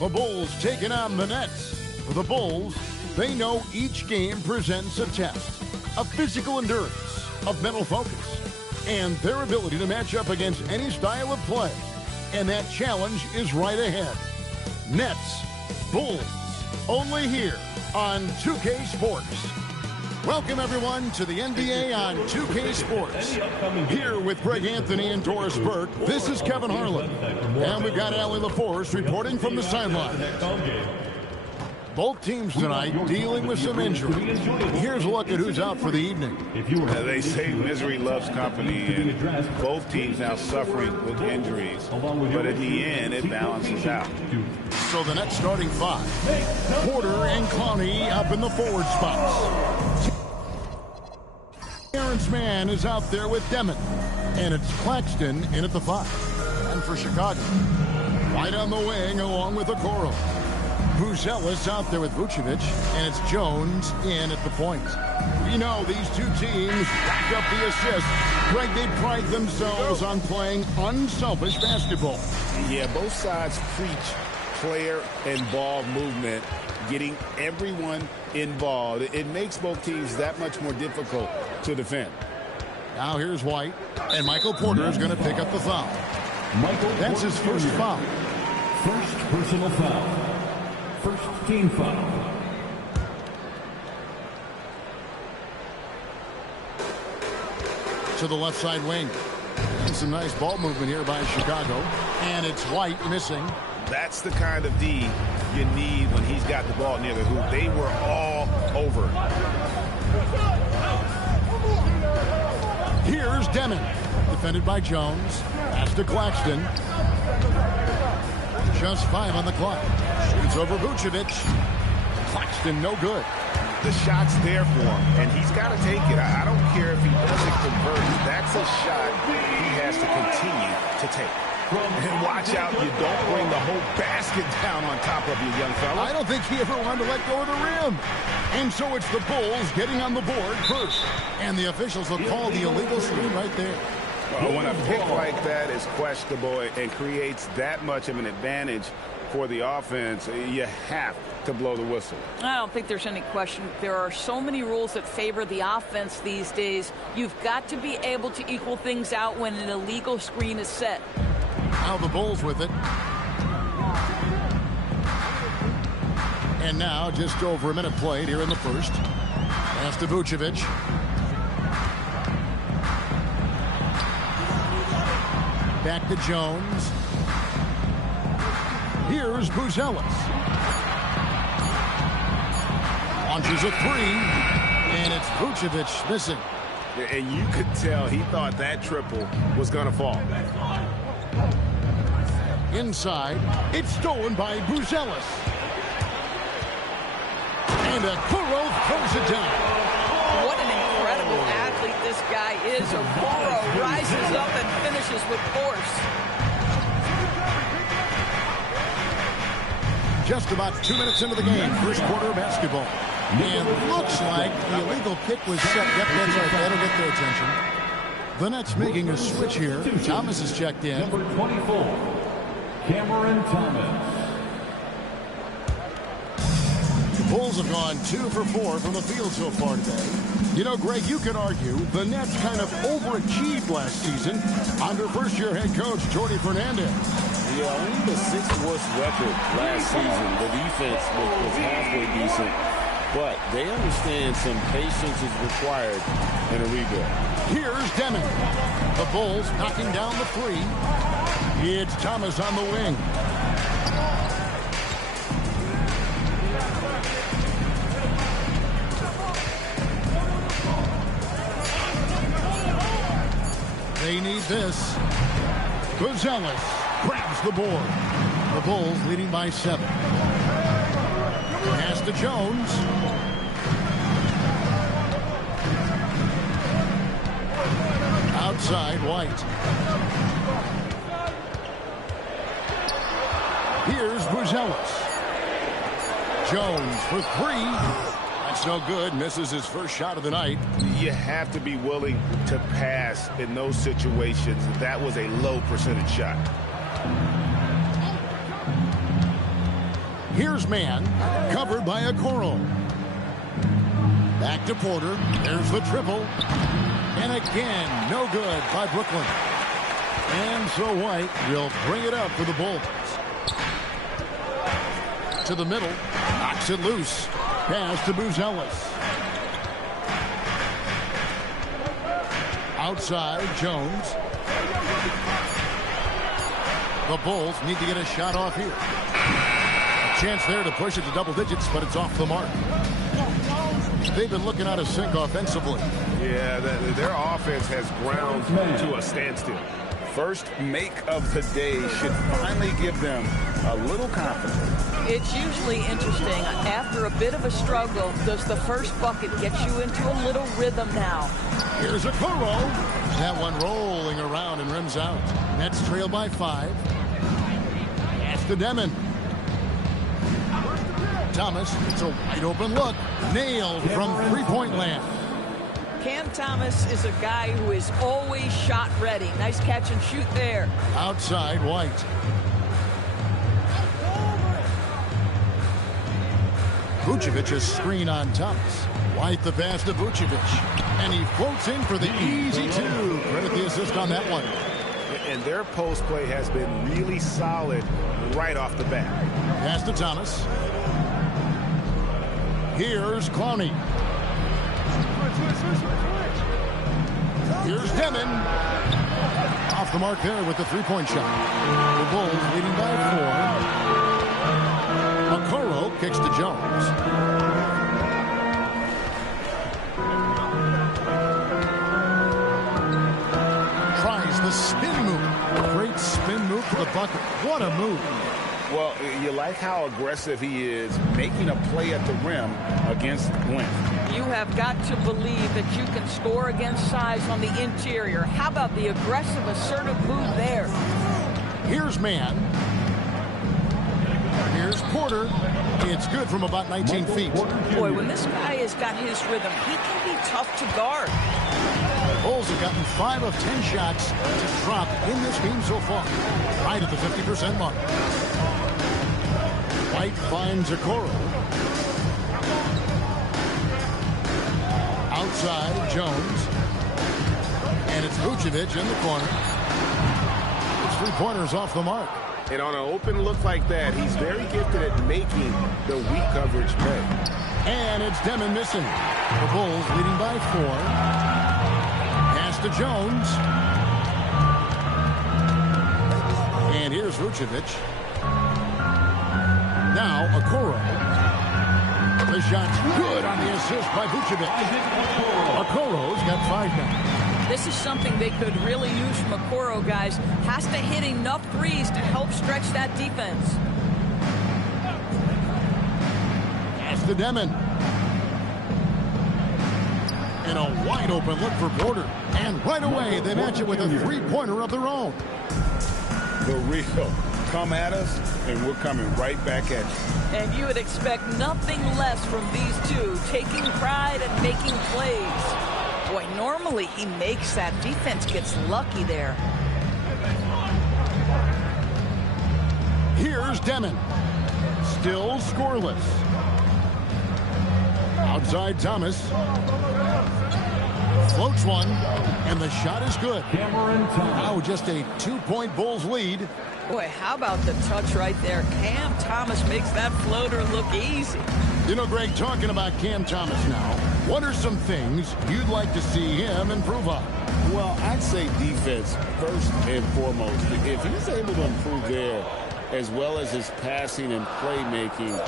The Bulls taking on the Nets. For the Bulls, they know each game presents a test of physical endurance, of mental focus, and their ability to match up against any style of play. And that challenge is right ahead. Nets, Bulls, only here on 2K Sports. Welcome, everyone, to the NBA on 2K Sports. Here with Greg Anthony and Doris Burke, this is Kevin Harlan. And we've got Allie LaForce reporting from the sideline. Both teams tonight dealing with some injury. Here's a look at who's out for the evening. They say misery loves company, and both teams now suffering with injuries. But at the end, it balances out. So the Nets starting five. Porter and Clowney up in the forward spots. Terrence Mann is out there with Demon. And it's Claxton in at the five. And for Chicago, right on the wing along with Okoro. Buzelis out there with Vucevic, and it's Jones in at the point. We know these two teams rack up the assists. Greg, they pride themselves on playing unselfish basketball. Yeah, both sides preach player and ball movement, getting everyone involved. It makes both teams that much more difficult to defend. Now here's White, and Michael Porter is going to pick up the foul. That's his first foul. First personal foul. First team foul. To the left side wing. And some nice ball movement here by Chicago. And it's White missing. That's the kind of D you need when he's got the ball near the hoop. They were all over. Here's Demon. Defended by Jones. Pass to Claxton. Just 5 on the clock. Shoots over Vucevic. Claxton, no good. The shot's there for him, and he's got to take it. I don't care if he doesn't convert. That's a shot he has to continue to take. And watch out, you don't bring the whole basket down on top of you, young fella. I don't think he ever wanted to let go of the rim. And so it's the Bulls getting on the board first. And the officials will call the illegal screen right there. Well, when a pick like that is questionable and creates that much of an advantage for the offense, you have to blow the whistle. I don't think there's any question. There are so many rules that favor the offense these days. You've got to be able to equal things out when an illegal screen is set. Now the Bulls with it. And now just over a minute played here in the first. Pass to Vucevic. Back to Jones. Here's Buzelis. Launches a three. And it's Vucevic missing. And you could tell he thought that triple was going to fall. Inside, it's stolen by Buzelis. And Okoro throws it down. What an incredible athlete this guy is. Okoro rises up and finishes with force. Just about 2 minutes into the game, first quarter of basketball. And looks like the illegal pick was set. Yep, that's right. That'll get their attention. The Nets making a switch here. Thomas is checked in. Number 24, Cameron Thomas. The Bulls have gone 2 for 4 from the field so far today. You know, Greg, you could argue the Nets kind of overachieved last season under first-year head coach Jordi Fernandez. Yeah, only the 6th worst record last season. The defense was halfway decent, but they understand some patience is required in a rebuild. Here's Demon. The Bulls knocking down the three. It's Thomas on the wing. They need this. Buzelis grabs the board. The Bulls leading by 7. Pass to Jones. Outside, White. Here's Buzelis. Jones for 3. That's no good. Misses his first shot of the night. You have to be willing to pass in those situations. That was a low percentage shot. Here's man, covered by Okoro. Back to Porter. There's the triple. And again, no good by Brooklyn. And so White will bring it up for the Bulls. To the middle. Knocks it loose. Pass to Buzelis. Outside, Jones. The Bulls need to get a shot off here. A chance there to push it to double digits, but it's off the mark. They've been looking out of sync offensively. Yeah, their offense has ground to a standstill. First make of the day should finally give them a little confidence. It's usually interesting. After a bit of a struggle, does the first bucket get you into a little rhythm now? Here's Okoro. That one rolling around and rims out. Nets trail by 5. Pass to Demon. Thomas, it's a wide open look. Nailed from three-point land. Cam Thomas is a guy who is always shot ready. Nice catch and shoot there. Outside, White. Vucevic's screen on Thomas. White the pass to Vucevic. And he floats in for the easy two. Credit the assist on that one. And their post play has been really solid right off the bat. Pass to Thomas. Here's Clowney. Here's Demon. Off the mark there with the three-point shot. The Bulls leading by 4. Okoro kicks to Jones. Tries the spin move. Great spin move to the bucket. What a move. Well, you like how aggressive he is making a play at the rim against length. You have got to believe that you can score against size on the interior. How about the aggressive, assertive move there? Here's man. Here's Porter. It's good from about 19 feet. Boy, when this guy has got his rhythm, he can be tough to guard. Bulls have gotten 5 of 10 shots to drop in this game so far. Right at the 50% mark. White finds Okoro. Outside, Jones. And it's Vucevic in the corner. It's three-pointers off the mark. And on an open look like that, he's very gifted at making the weak coverage pay. And it's Demon missing. The Bulls leading by 4. Pass to Jones. And here's Vucevic. Now Okoro. The shot's good on the assist by Vucevic. Okoro's got 5 now. This is something they could really use from Okoro, guys. Has to hit enough threes to help stretch that defense. Pass to Demon. And a wide open look for Porter. And right away, they match it with a three-pointer of their own. The real. Come at us, and we're coming right back at you. And you would expect nothing less from these two, taking pride and making plays. Boy, normally he makes that. Defense gets lucky there. Here's Demon. Still scoreless. Outside Thomas. Floats one, and the shot is good. Now just a 2-point Bulls lead. Boy, how about the touch right there? Cam Thomas makes that floater look easy. You know, Greg, talking about Cam Thomas now, what are some things you'd like to see him improve on? Well, I'd say defense first and foremost. If he's able to improve there, as well as his passing and playmaking,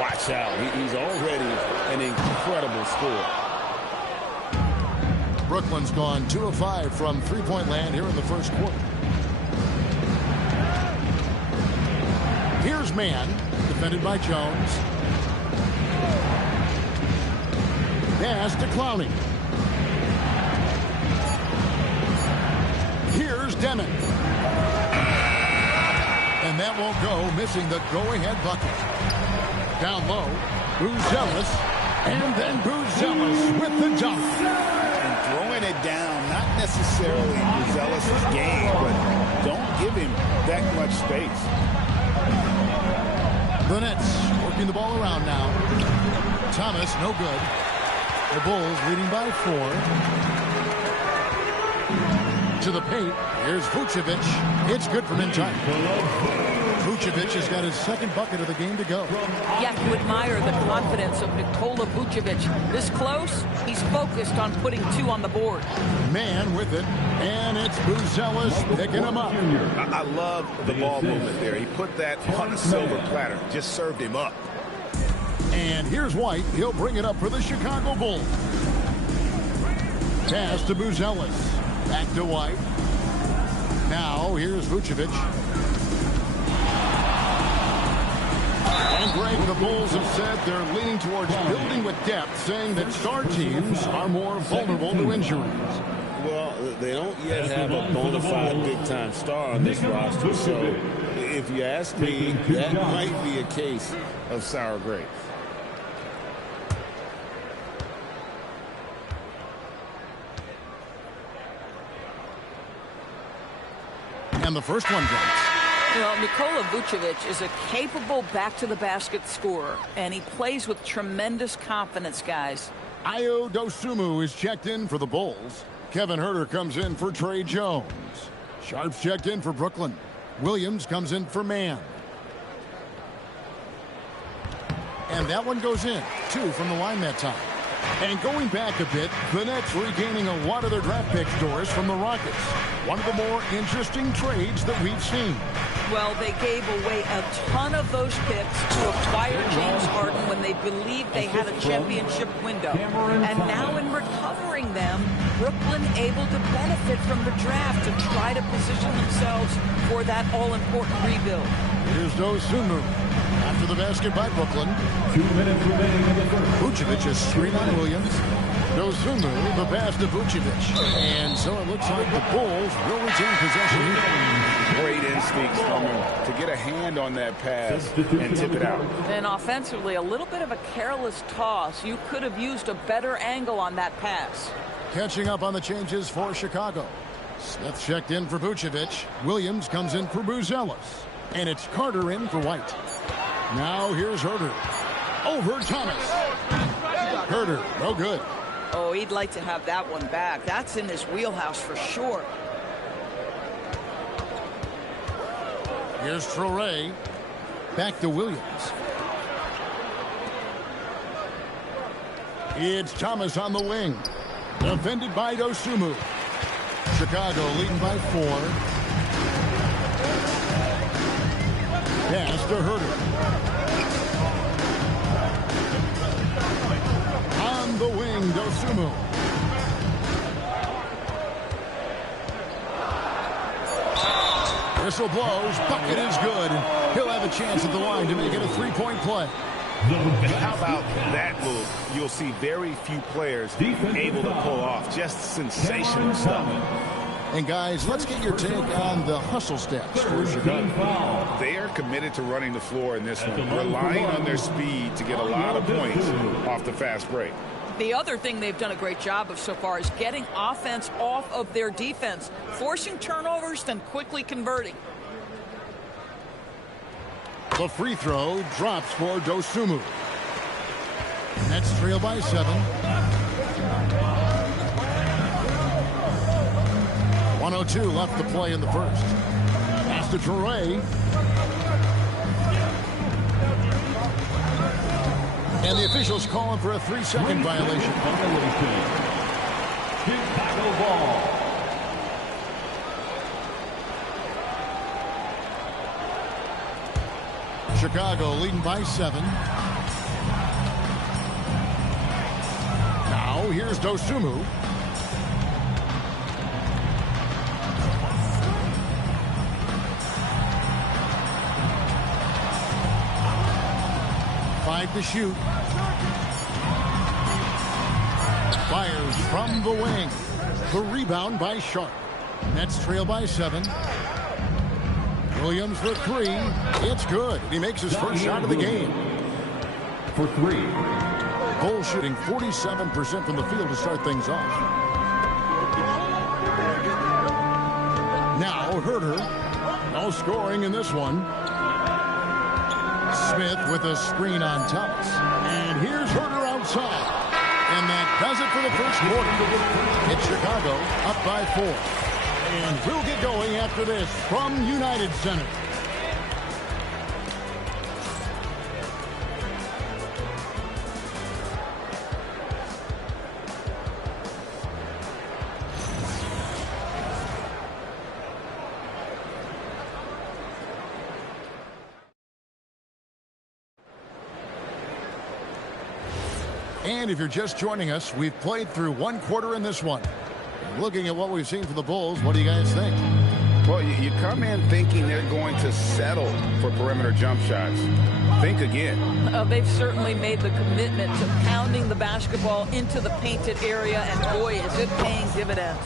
watch out. He's already an incredible scorer. Brooklyn's gone 2 of 5 from three-point land here in the first quarter. Here's man, defended by Jones. Pass to Clowney. Here's Demon. And that won't go, missing the go-ahead bucket. Down low, Buzelis. And then Buzelis with the dunk. And throwing it down, not necessarily Buzelis' game, but don't give him that much space. The Nets working the ball around now. Thomas, no good. The Bulls leading by 4. To the paint. Here's Vucevic. It's good from in time. Vucevic has got his second bucket of the game to go. You have to admire the confidence of Nikola Vucevic. This close, he's focused on putting 2 on the board. Man with it. And it's Buzelis picking him up. I love the ball movement there. He put that on a silver platter. Just served him up. And here's White. He'll bring it up for the Chicago Bulls. Pass to Buzelis. Back to White. Now here's Vucevic. And Greg, the Bulls have said they're leaning towards building with depth, saying that star teams are more vulnerable to injuries. Well, they don't yet have a bona fide big-time star on this roster, so if you ask me, that might be a case of sour grapes. And the first one drops. Well, Nikola Vucevic is a capable back-to-the-basket scorer, and he plays with tremendous confidence, guys. Ayo Dosunmu is checked in for the Bulls. Kevin Huerter comes in for Trey Jones. Sharp's checked in for Brooklyn. Williams comes in for Mann. And that one goes in. 2 from the line that time. And going back a bit, the Nets regaining a lot of their draft pick stores from the Rockets. One of the more interesting trades that we've seen. Well, they gave away a ton of those picks to acquire James Harden when they believed they had a championship window. And now in recovering them, Brooklyn able to benefit from the draft to try to position themselves for that all-important rebuild. Here's Dosunmu. After the basket by Brooklyn. 2 minutes remaining in the first. Vucevic is screen on Williams. Dosunmu, the pass to Vucevic. And so it looks like the Bulls will retain possession here. Great instincts from him to get a hand on that pass and tip it out. And offensively, a little bit of a careless toss. You could have used a better angle on that pass. Catching up on the changes for Chicago. Smith checked in for Vucevic. Williams comes in for Buzelis. And it's Carter in for White. Now here's Huerter. Over Thomas. Huerter, no good. Oh, he'd like to have that one back. That's in his wheelhouse for sure. Here's Traoré. Back to Williams. It's Thomas on the wing. Defended by Dosunmu. Chicago leading by 4. Pass to Huerter. On the wing, Dosunmu. Whistle blows. Bucket is good. He'll have a chance at the line to make it a 3-point play. How about that move? You'll see very few players able to pull off just sensational stuff. And guys, let's get your take on the hustle stats for Chicago. They are committed to running the floor in this one, relying on their speed to get a lot of points off the fast break. The other thing they've done a great job of so far is getting offense off of their defense, forcing turnovers, then quickly converting. The free throw drops for Dosunmu. Nets trail by 7. 1:02 left to play in the first. Pass to Traoré. And the officials calling for a 3-second violation. Chicago ball. Chicago leading by 7. Now here's Dosunmu. To shoot. Fires from the wing. The rebound by Sharp. Nets trail by 7. Williams for 3. It's good. He makes his first shot of the game. For 3. Bulls shooting 47% from the field to start things off. Now Huerter. No scoring in this one. Smith with a screen on Thomas. And here's Herter outside. And that does it for the first quarter. It's Chicago up by 4. And we'll get going after this from United Center. And if you're just joining us, we've played through one quarter in this one. Looking at what we've seen from the Bulls, what do you guys think? Well, you come in thinking they're going to settle for perimeter jump shots. Think again. They've certainly made the commitment to pounding the basketball into the painted area, and boy, is it paying dividends.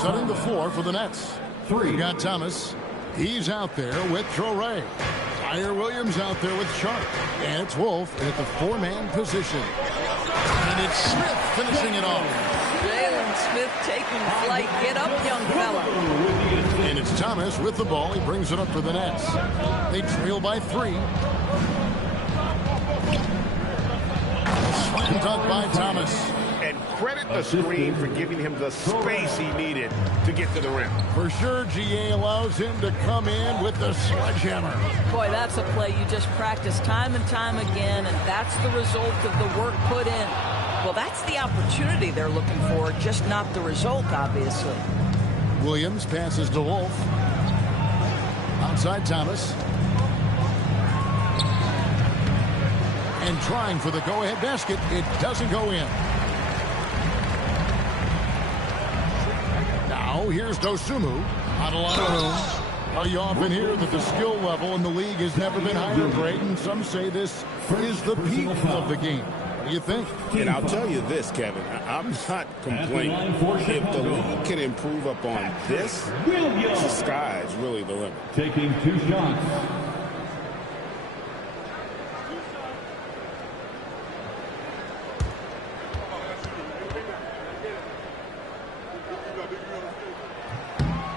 Setting the floor for the Nets. We got Thomas. He's out there with Traore. Tyre Williams out there with Sharp. And it's Wolf at the 4-man position. And it's Smith finishing it off. Jalen Smith taking flight. Get up, young fella. And it's Thomas with the ball. He brings it up for the Nets. They trail by 3. Slam dunk by Thomas. And credit the screen for giving him the space he needed to get to the rim. For sure, GA allows him to come in with the sledgehammer. Boy, that's a play you just practice time and time again, and that's the result of the work put in. Well, that's the opportunity they're looking for, just not the result, obviously. Williams passes to Wolf. Outside Thomas. And trying for the go-ahead basket. It doesn't go in. Now here's Dosunmu. Not a lot of room. You often hear that the skill level in the league has never been higher, Braden. Some say this is the peak of the game. What do you think? And I'll tell you this, Kevin. I'm not complaining. If the league can improve upon this, the sky's really the limit. Taking 2 shots.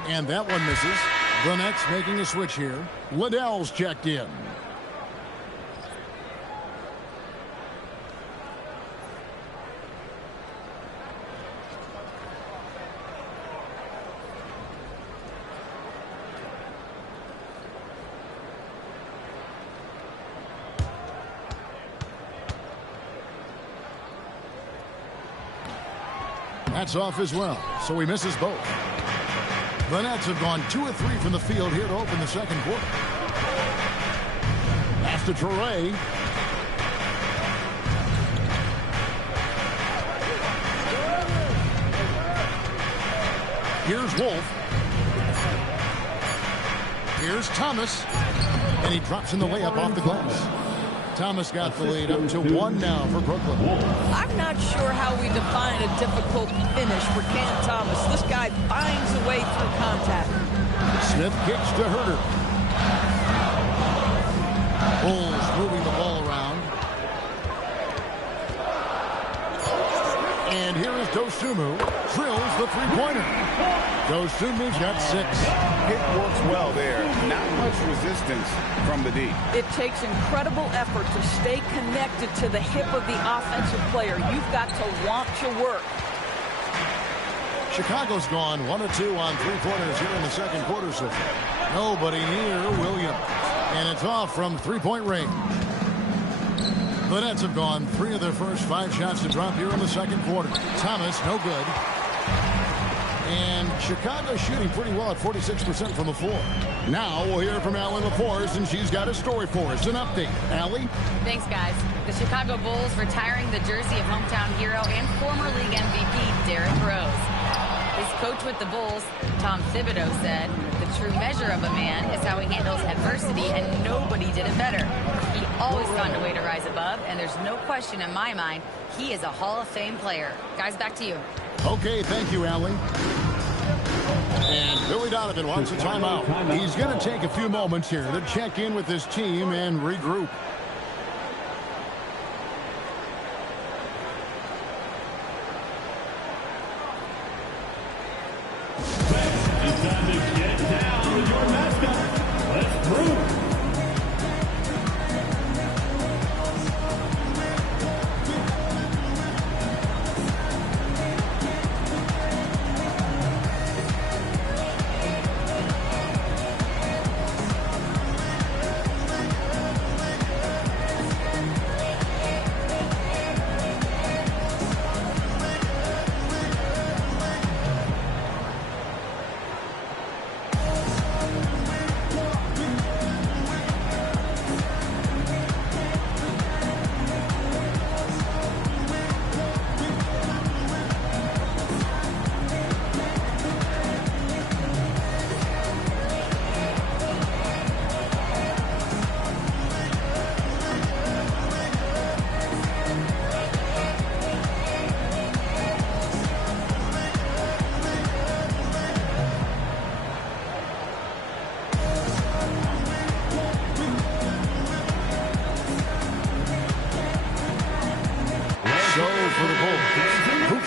And that one misses. The Nets making a switch here. Liddell's checked in. That's off as well, so he misses both. The Nets have gone 2 of 3 from the field here to open the second quarter. Pass to Traore. Here's Wolf. Here's Thomas. And he drops in the layup off the glass. Thomas got the lead up to 1 now for Brooklyn. I'm not sure how we define a difficult finish for Cam Thomas. This guy finds a way through contact. Smith kicks to Herter. Bulls moving the ball around. And here is Dosunmu. Drills the three-pointer. Dosumu's got 6. It works well there. Not much resistance from the D. It takes incredible effort to stay connected to the hip of the offensive player. You've got to want to work. Chicago's gone 1 of 2 on three-pointers here in the second quarter so far. Nobody near Williams. And it's off from three-point range. The Nets have gone 3 of their first 5 shots to drop here in the second quarter. Thomas, no good. And Chicago shooting pretty well at 46% from the floor. Now we'll hear from Allie LaForce, and she's got a story for us. An update. Allie? Thanks, guys. The Chicago Bulls retiring the jersey of hometown hero and former league MVP Derrick Rose. His coach with the Bulls, Tom Thibodeau, said, "The true measure of a man is how he handles adversity, and nobody did it better. He always found a way to rise above, and there's no question in my mind he is a Hall of Fame player." Guys, back to you. Okay, thank you, Allie. And Billy Donovan wants a timeout. He's going to take a few moments here to check in with his team and regroup. It's time to get down with your mascot. Let's move.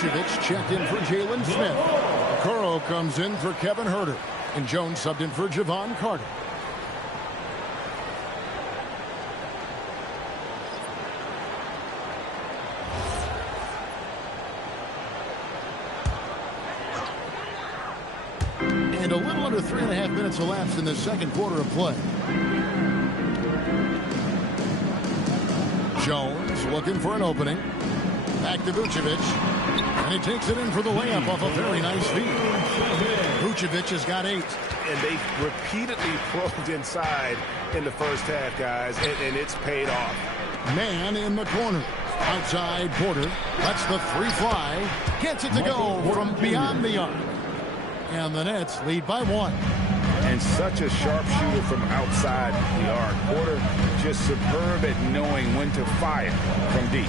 Vucevic checked in for Jalen Smith. Okoro comes in for Kevin Huerter. And Jones subbed in for Javon Carter. And a little under 3.5 minutes elapsed in the second quarter of play. Jones looking for an opening. Back to Vucevic. And he takes it in for the layup off a very nice feed. Vucevic has got 8. And they repeatedly probed inside in the first half, guys, and it's paid off. Man in the corner. Outside Porter. Lets the three fly. Gets it to go from beyond the arc. And the Nets lead by 1. And such a sharp shooter from outside the arc. Porter just superb at knowing when to fire from deep.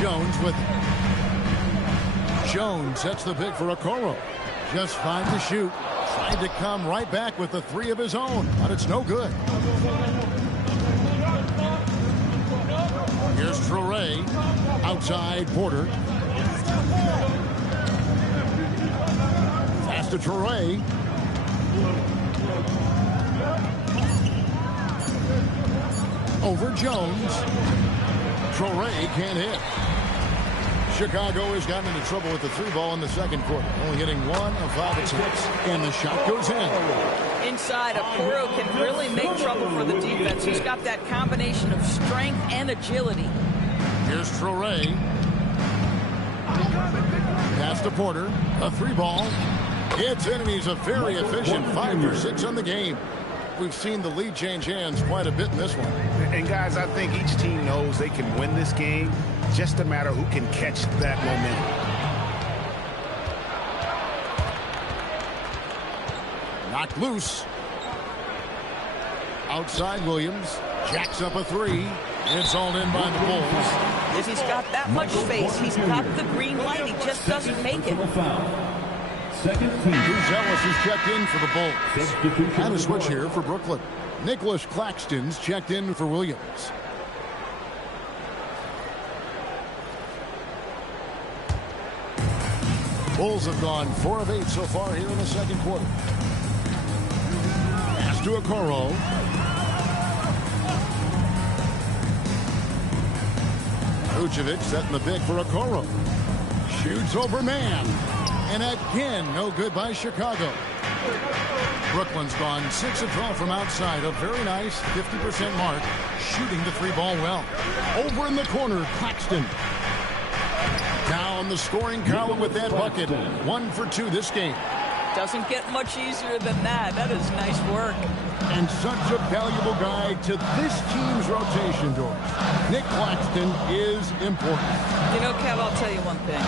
Jones with it. Jones sets the pick for Okoro. Just 5 to shoot. Tried to come right back with the 3 of his own, but it's no good. Here's Traore. Outside Porter. Pass to Traore. Over Jones. Traore can't hit. Chicago has gotten into trouble with the 3 ball in the second quarter. Only hitting 1 of 5 attempts. And the shot goes in. Inside, Okoro can really make trouble for the defense. He's got that combination of strength and agility. Here's Traore. Pass to Porter. A 3 ball. It's in, and he's a very efficient 5 for 6 on the game. We've seen the lead change hands quite a bit in this one. And guys, I think each team knows they can win this game. Just a matter who can catch that momentum. Knocked loose. Outside Williams. Jacks up a 3. It's all in by the Bulls. If he's got that much space, he's got the green light. He just doesn't make it. Second team. Bruce Ellis is checked in for the Bulls. And a switch here for Brooklyn. Nicholas Claxton's checked in for Williams. Bulls have gone 4 of 8 so far here in the second quarter. Pass to Okoro. Vucevic setting the pick for Okoro. Shoots over man. And again, no good by Chicago. Brooklyn's gone 6 of 12 from outside. A very nice 50% mark. Shooting the 3 ball well. Over in the corner, Claxton. Down the scoring column with that bucket. 1 for 2 this game. Doesn't get much easier than that. That is nice work. And such a valuable guy to this team's rotation doors. Nick Claxton is important. You know, Kev, I'll tell you one thing.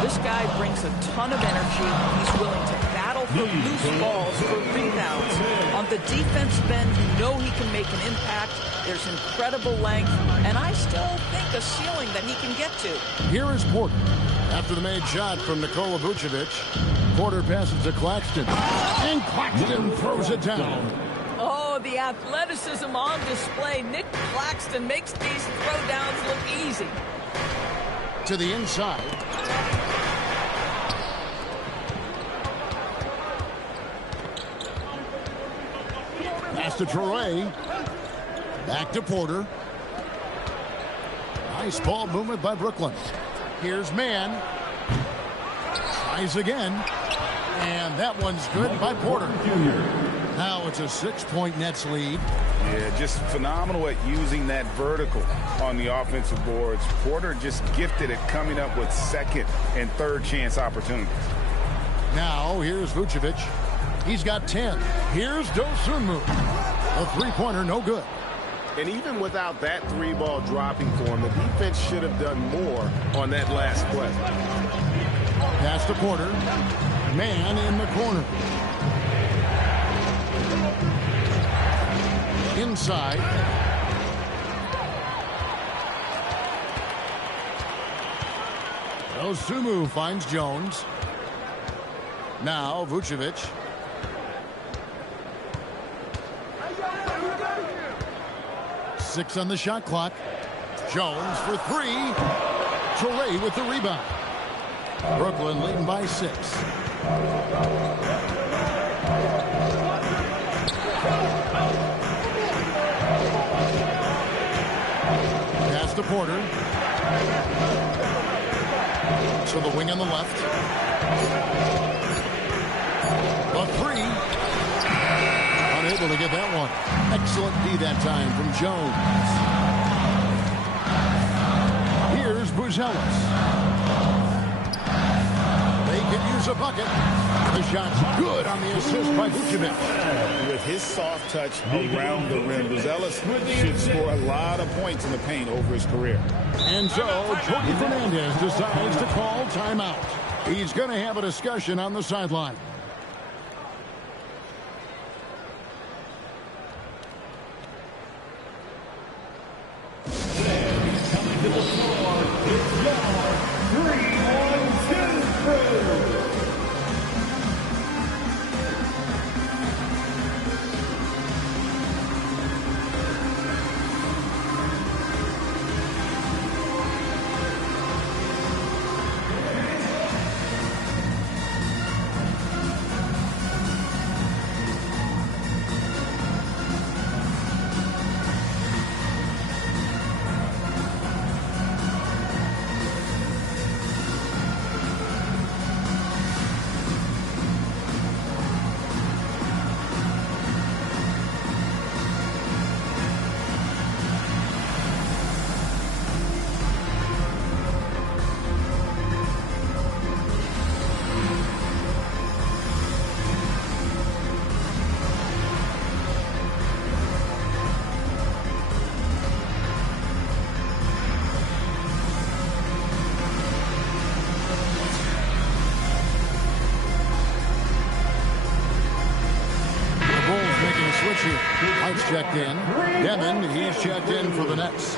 This guy brings a ton of energy. He's willing to battle for loose balls, for rebounds. On the defense bend, you know he can make an impact. There's incredible length, and I still think a ceiling that he can get to. Here is Porter. After the made shot from Nikola Vucevic, Porter passes to Claxton. And Claxton throws it down. Oh, the athleticism on display. Nick Claxton makes these throwdowns look easy. To the inside. Pass to Traore. Back to Porter. Nice ball movement by Brooklyn. Here's Mann. Tries again. And that one's good by Porter. Now it's a 6-point Nets lead. Yeah, just phenomenal at using that vertical on the offensive boards. Porter just gifted at coming up with second and third chance opportunities. Now here's Vucevic. He's got 10. Here's Dosunmu. A 3-pointer, no good. And even without that 3 ball dropping for him, the defense should have done more on that last play. Pass to Porter. Man in the corner. Inside. Dosunmu finds Jones. Now Vucevic. Six on the shot clock. Jones for three. Torrey with the rebound. Brooklyn leading by 6. Pass to Porter. To the wing on the left. The three. Unable to get that one. Excellent D that time from Jones. Here's Buzelis. They can use a bucket. The shot's good on the assist by Vucevic. With his soft touch around the rim, Buzelis should score a lot of points in the paint over his career. And so, Jorge Fernandez decides to call timeout. He's going to have a discussion on the sideline. Coming to the floor, it's your 3-1-2 crew. White's checked in. Devin, he's checked in for the Nets.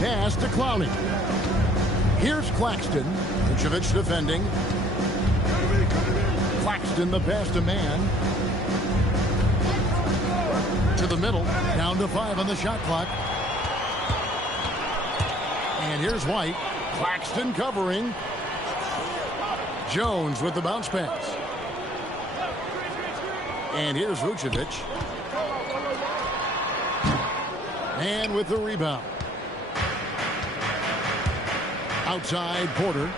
Pass to Clowney. Here's Claxton. Vucevic defending. Claxton the pass to man. To the middle. Down to 5 on the shot clock. And here's White. Claxton covering. Jones with the bounce pass. And here's Vucevic. And with the rebound. Outside Porter.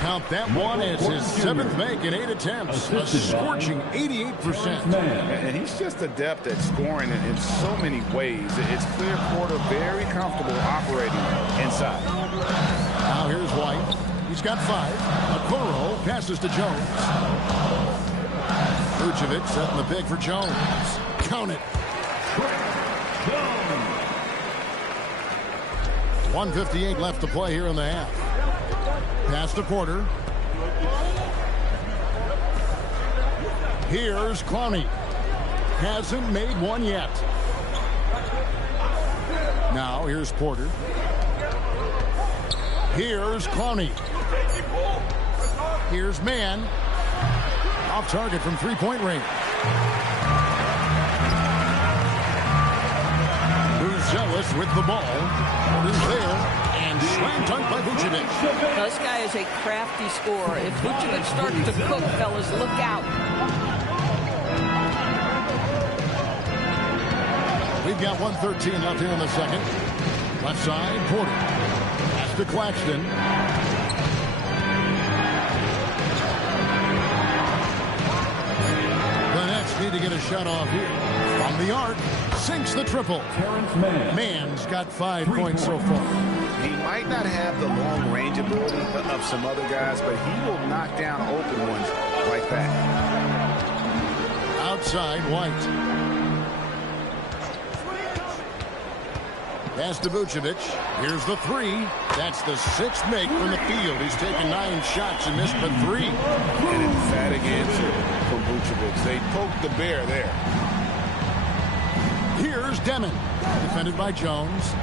Count that one as his 7th make in 8 attempts. A scorching 88%. And he's just adept at scoring in so many ways. It's clear Porter very comfortable operating inside. Now here's White. He's got 5. Okoro passes to Jones. Vucevic setting the pick for Jones. Count it. 1:58 left to play here in the half. Pass to Porter. Here's Clowney. Hasn't made one yet. Now here's Porter. Here's Clowney. Here's Mann. Off target from three-point range. Buzelis with the ball. Is there. And slam dunk by Vucevic. This guy is a crafty scorer. If Vucevic starts to cook, fellas, look out. We've got 1:13 left here in the second. Left side, Porter. Pass to Claxton. The Nets need to get a shot off here. From the arc, sinks the triple. Mann's got 5 points so far. He might not have the long-range ability of some other guys, but he will knock down open ones like that. Outside, White. Pass to Vucevic. Here's the three. That's the sixth make from the field. He's taken 9 shots and missed but 3. An emphatic answer from Vucevic. They poked the bear there. Here's Demon. Defended by Jones.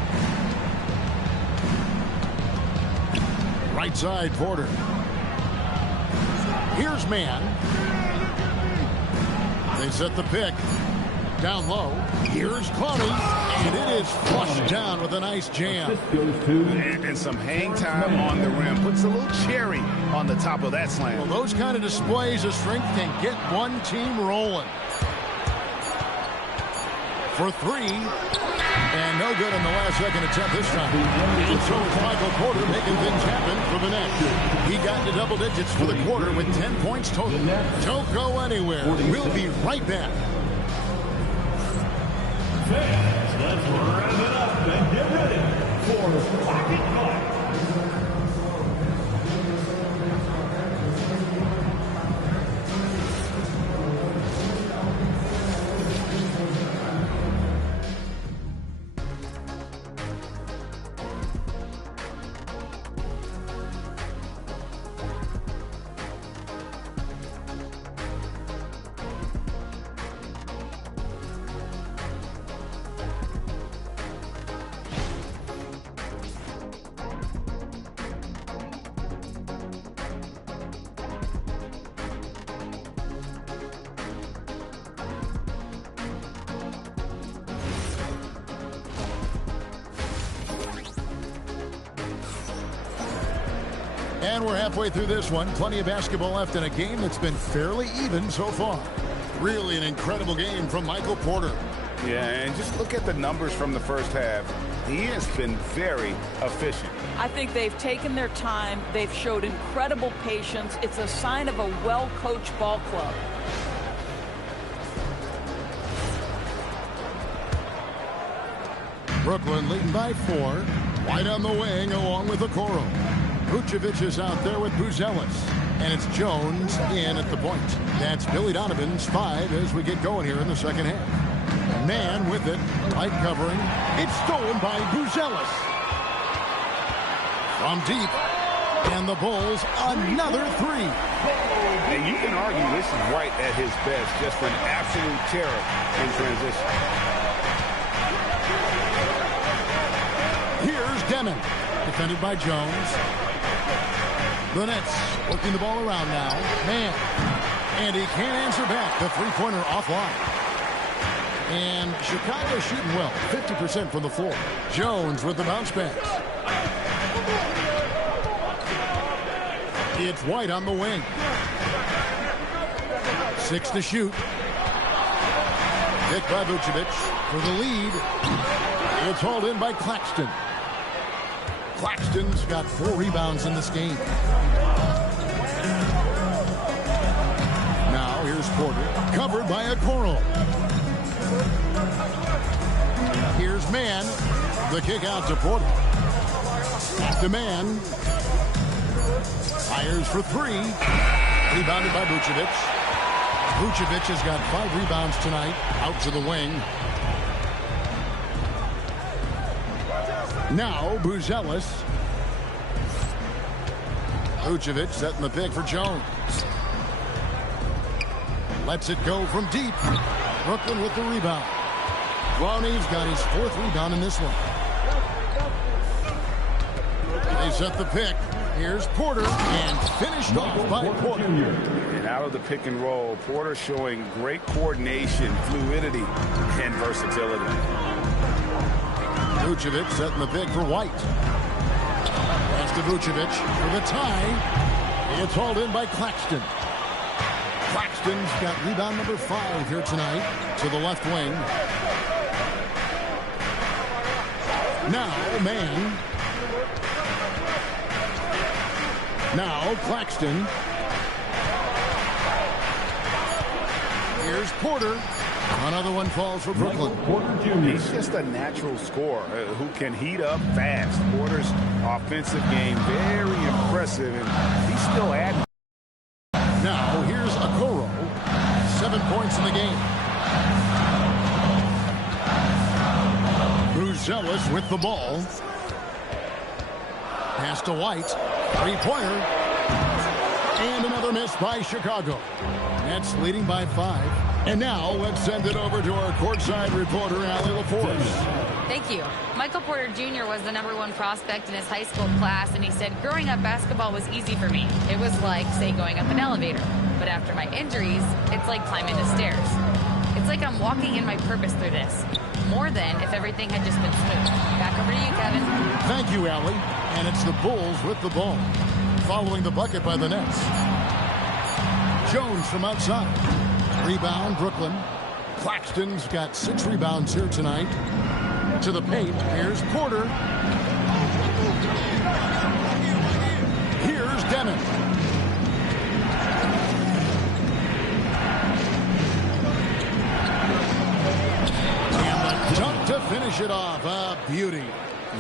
Right side, Porter. Here's Man. They set the pick. Down low. Here's Clowney. And it is flushed down with a nice jam. And some hang time on the rim. Puts a little cherry on the top of that slam. Well, those kind of displays of strength can get one team rolling. For 3. And no good in the last second attempt this time. And so it's Michael Porter making things happen for the Nets. He got to double digits for the quarter with 10 points total. Don't go anywhere. We'll be right back. Fans, let's rev it up and get ready for Pocket Fight. And we're halfway through this one. Plenty of basketball left in a game that's been fairly even so far. Really an incredible game from Michael Porter. Yeah, and just look at the numbers from the first half. He has been very efficient. I think they've taken their time. They've showed incredible patience. It's a sign of a well-coached ball club. Brooklyn leading by 4. White on the wing along with Okoro. Vucevic is out there with Buzelis. And it's Jones in at the point. That's Billy Donovan's 5 as we get going here in the second half. Man with it. Tight covering. It's stolen by Buzelis. From deep. And the Bulls another 3. And you can argue this is White at his best. Just an absolute terror in transition. Here's Demon. Defended by Jones. The Nets working the ball around now. Man. And he can't answer back. The three-pointer offline. And Chicago shooting well. 50% from the floor. Jones with the bounce pass. It's White on the wing. 6 to shoot. Picked by Vucevic for the lead. It's hauled in by Claxton. Claxton's got 4 rebounds in this game. Now here's Porter, covered by Okoro. Here's Man. The kick out to Porter. To Man. Fires for 3. Rebounded by Vucevic. Vucevic has got 5 rebounds tonight. Out to the wing. Now, Buzelis. Vucevic setting the pick for Jones. Lets it go from deep. Brooklyn with the rebound. Clowney's got his 4th rebound in this one. They set the pick. Here's Porter, and finished off by Porter. And out of the pick and roll, Porter showing great coordination, fluidity, and versatility. Vucevic setting the pick for White. Pass to Vucevic for the tie. It's hauled in by Claxton. Claxton's got rebound number 5 here tonight to the left wing. Now, Man. Now, Claxton. Here's Porter. Another one falls for Brooklyn. He's just a natural scorer who can heat up fast. Porter's offensive game, very impressive, and he's still adding. Now, here's Okoro. 7 points in the game. Buzelis Buzelis with the ball. Pass to White. Three-pointer. And another miss by Chicago. Nets leading by 5. And now let's send it over to our courtside reporter, Allie LaForce. Thank you. Michael Porter Jr. was the #1 prospect in his high school class, and he said, growing up, basketball was easy for me. It was like, say, going up an elevator. But after my injuries, it's like climbing the stairs. It's like I'm walking in my purpose through this. More than if everything had just been smooth. Back over to you, Kevin. Thank you, Allie. And it's the Bulls with the ball. Following the bucket by the Nets. Jones from outside. Rebound, Brooklyn. Claxton's got 6 rebounds here tonight. To the paint, here's Porter. Here's Demon. And the dunk to finish it off. A beauty.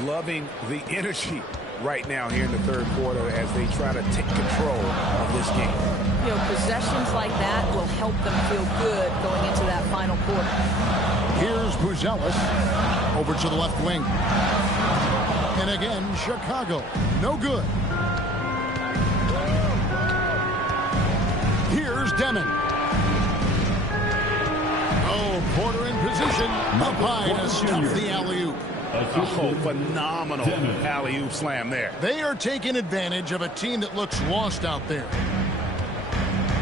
Loving the energy right now here in the third quarter as they try to take control of this game. You know, possessions like that will help them feel good going into that final quarter. Here's Buzelis over to the left wing. And again, Chicago. No good. Here's Demon. Oh, Porter in position. Up high to stop the alley-oop. Oh, phenomenal alley-oop slam there. They are taking advantage of a team that looks lost out there.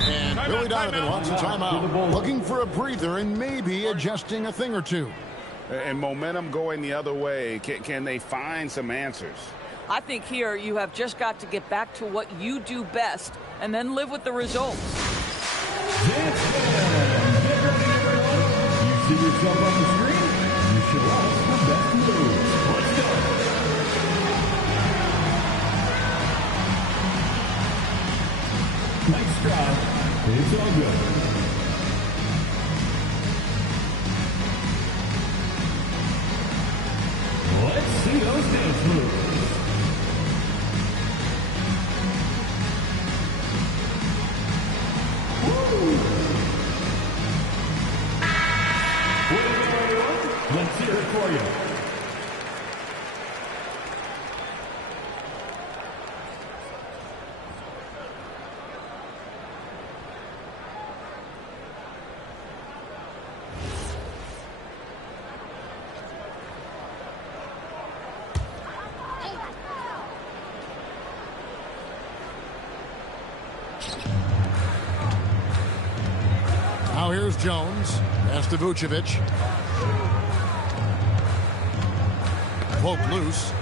And Billy Donovan wants a timeout. Looking for a breather and maybe adjusting a thing or two. And momentum going the other way. Can they find some answers? I think here you have just got to get back to what you do best and then live with the results. You see yourself on the screen? You show us the best moves. Let's go. Nice try. It's all good. Let's see those dance moves. Let's hear it for you. Now here's Jones. Pass to Vucevic. Poke loose.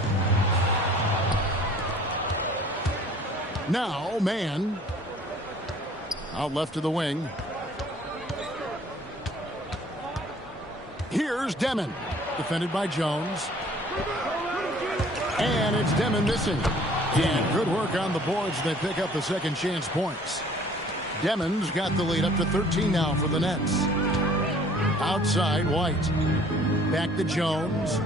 Now, man. Out left to the wing. Here's Demon. Defended by Jones. And it's Demon missing. And good work on the boards. They pick up the second chance points. Demon's got the lead up to 13 now for the Nets. Outside, White. Back to Jones.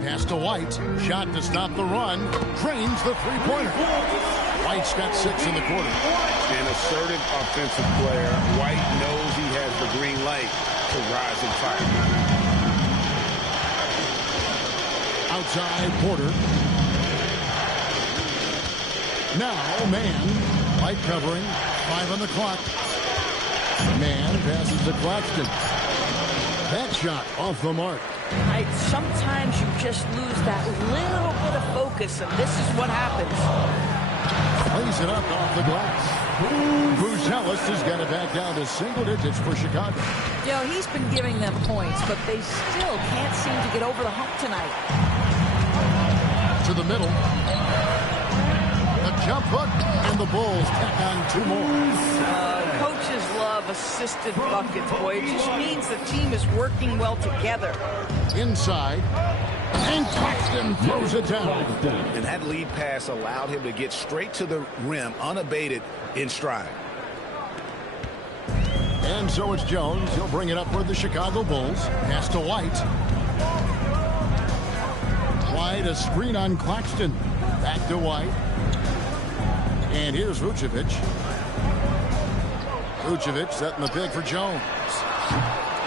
Pass to White. Shot to stop the run. Drains the three-pointer. White's got 6 in the quarter. An assertive offensive player. White knows he has the green light to rise and fire. Outside, Porter. Now, man. White covering. 5 on the clock. Man passes to Claxton. That shot off the mark. Right, sometimes you just lose that little bit of focus, and this is what happens. Plays it up off the glass. Buzelis has got it back down to single digits for Chicago. You know, he's been giving them points, but they still can't seem to get over the hump tonight. To the middle. The jump hook, and the Bulls tack on 2 more. Coaches love assisted buckets, boy. It just means the team is working well together. Inside. And Claxton throws it down. And that lead pass allowed him to get straight to the rim, unabated in stride. And so it's Jones. He'll bring it up for the Chicago Bulls. Pass to White. White, a screen on Claxton. Back to White. And here's Vucevic. Vucevic setting the pick for Jones.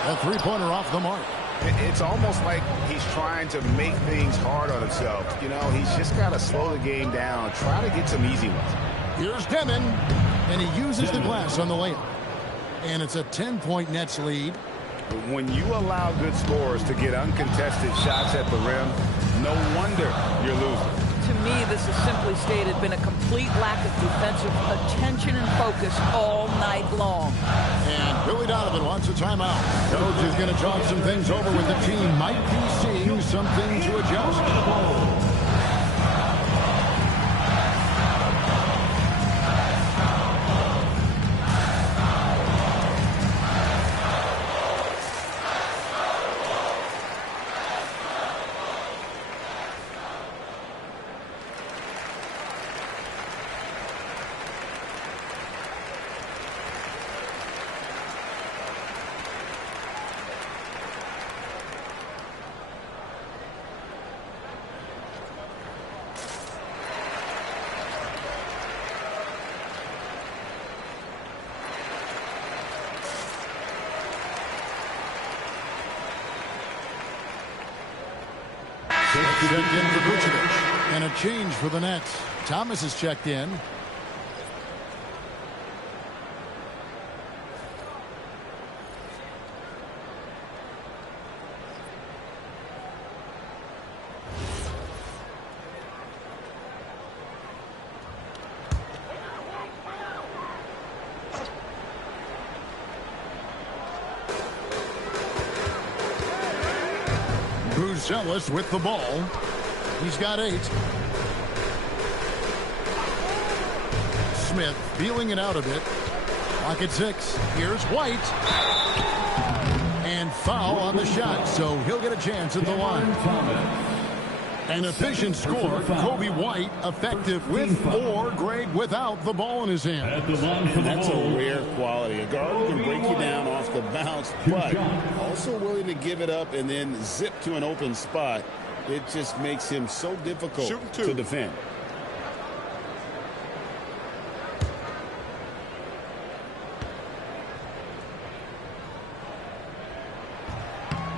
A three-pointer off the mark. It's almost like he's trying to make things hard on himself. You know, he's just got to slow the game down, try to get some easy ones. Here's Demon, and he uses the glass on the layup. And it's a 10-point Nets lead. When you allow good scorers to get uncontested shots at the rim, no wonder you're losing. To me, this is simply stated been a complete lack of defensive attention and focus all night long. And Billy Donovan wants a timeout. Coach is going to talk some things over with the team. Might be seeing something to adjust. Checked in for Vucevic. And a change for the Nets. Thomas is checked in. Ellis with the ball. He's got 8. Smith feeling it out a bit. Clock at 6. Here's White. And foul on the shot, so he'll get a chance at the line. An efficient score. Kobe White effective with or Greg without the ball in his hand. That's a rare quality. A guard who can break you down off the bounce, but also willing to give it up and then zip to an open spot. It just makes him so difficult to defend.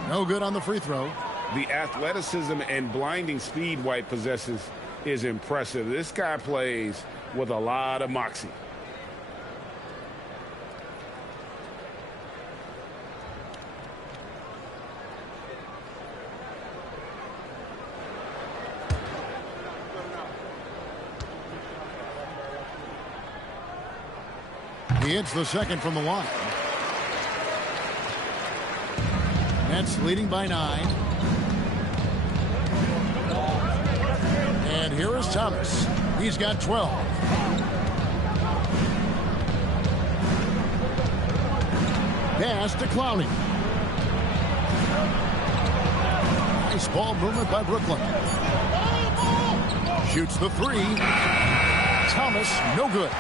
No good on the free throw. The athleticism and blinding speed White possesses is impressive. This guy plays with a lot of moxie. He hits the second from the line. Nets leading by 9. And here is Thomas. He's got 12. Pass to Clowney. Nice ball movement by Brooklyn. Shoots the 3. Thomas, no good.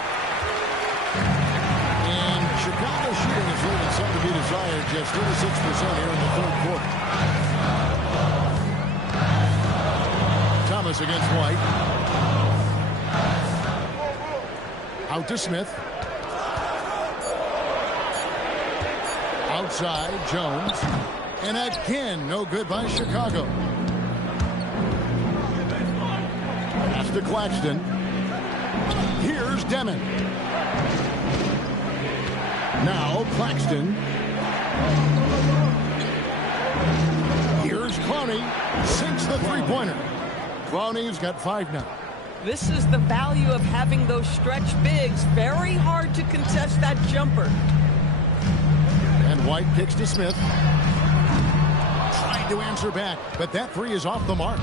And Chicago shooting is leaving some to be desired. Just 36% here in the third quarter. Thomas against White. Out to Smith. Outside, Jones. And again, no good by Chicago. Pass to Claxton. Here's Demon. Now Claxton. Here's Clowney. Sinks the three-pointer. Clowney's got 5 now. This is the value of having those stretch bigs. Very hard to contest that jumper. And White kicks to Smith. Trying to answer back, but that 3 is off the mark.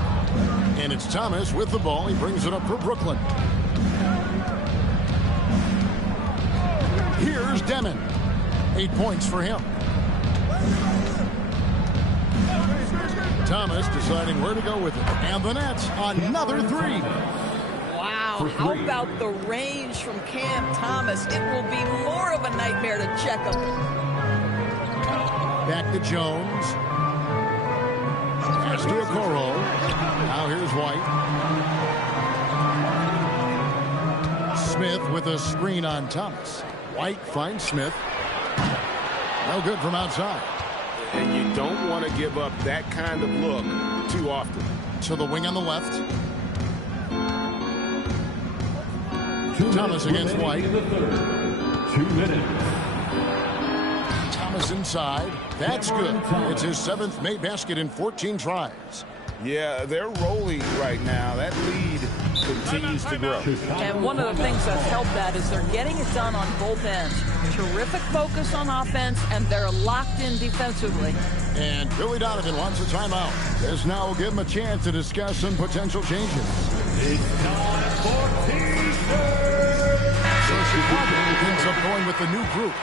And it's Thomas with the ball. He brings it up for Brooklyn. Here's Demon. 8 points for him. Thomas deciding where to go with it. And the Nets, another 3. Wow, how about the range from Cam Thomas? It will be more of a nightmare to check him. Back to Jones. Pass to Okoro. Now here's White. Smith with a screen on Thomas. White finds Smith. No good from outside. And you don't want to give up that kind of look too often. To the wing on the left. Thomas against White. 2 minutes. Thomas inside. That's good. It's his 7th made basket in 14 tries. Yeah, they're rolling right now. That lead continues to grow. And one of the things that's helped that is they're getting it done on both ends. Terrific focus on offense, and they're locked in defensively. And Billy Donovan wants a timeout. This now will give him a chance to discuss some potential changes. It's time for T-shirt. So Chicago ends up going with the new group.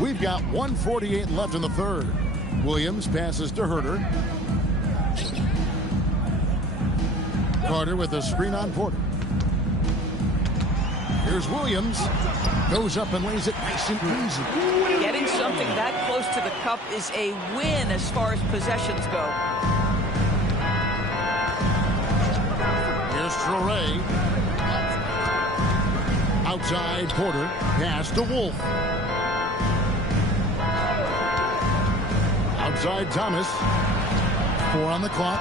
We've got 1:48 left in the third. Williams passes to Herter. Carter with a screen on Porter. Here's Williams. Goes up and lays it nice and easy. Getting something that close to the cup is a win as far as possessions go. Here's Traore. Outside Porter. Pass to Wolf. Outside Thomas. 4 on the clock.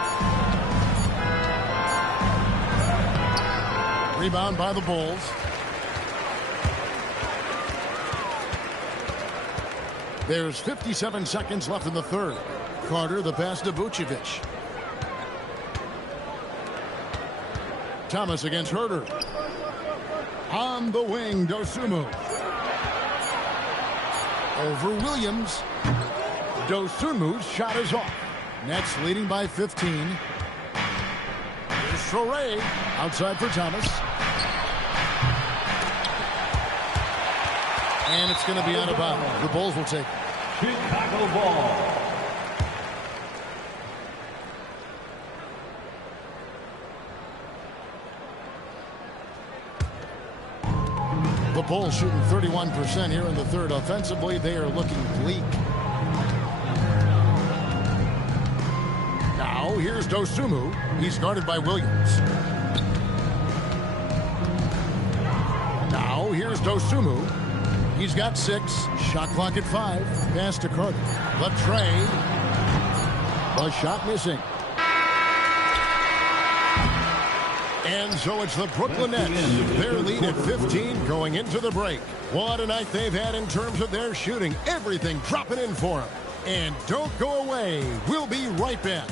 Rebound by the Bulls. There's 57 seconds left in the third. Carter, the pass to Vucevic. Thomas against Herter. On the wing, Dosunmu. Over Williams. Dosunmu's shot is off. Nets leading by 15. Here's Traore. Outside for Thomas. And it's going to be out of bounds. The Bulls will take it. Chicago ball. The Bulls shooting 31% here in the third. Offensively, they are looking bleak. Now, here's Dosunmu. He's guarded by Williams. Now, here's Dosunmu. He's got 6. Shot clock at 5. Pass to Carter. The trade. The shot missing. And so it's the Brooklyn Nets. Their lead at 15 going into the break. What a night they've had in terms of their shooting. Everything dropping in for them. And don't go away. We'll be right back.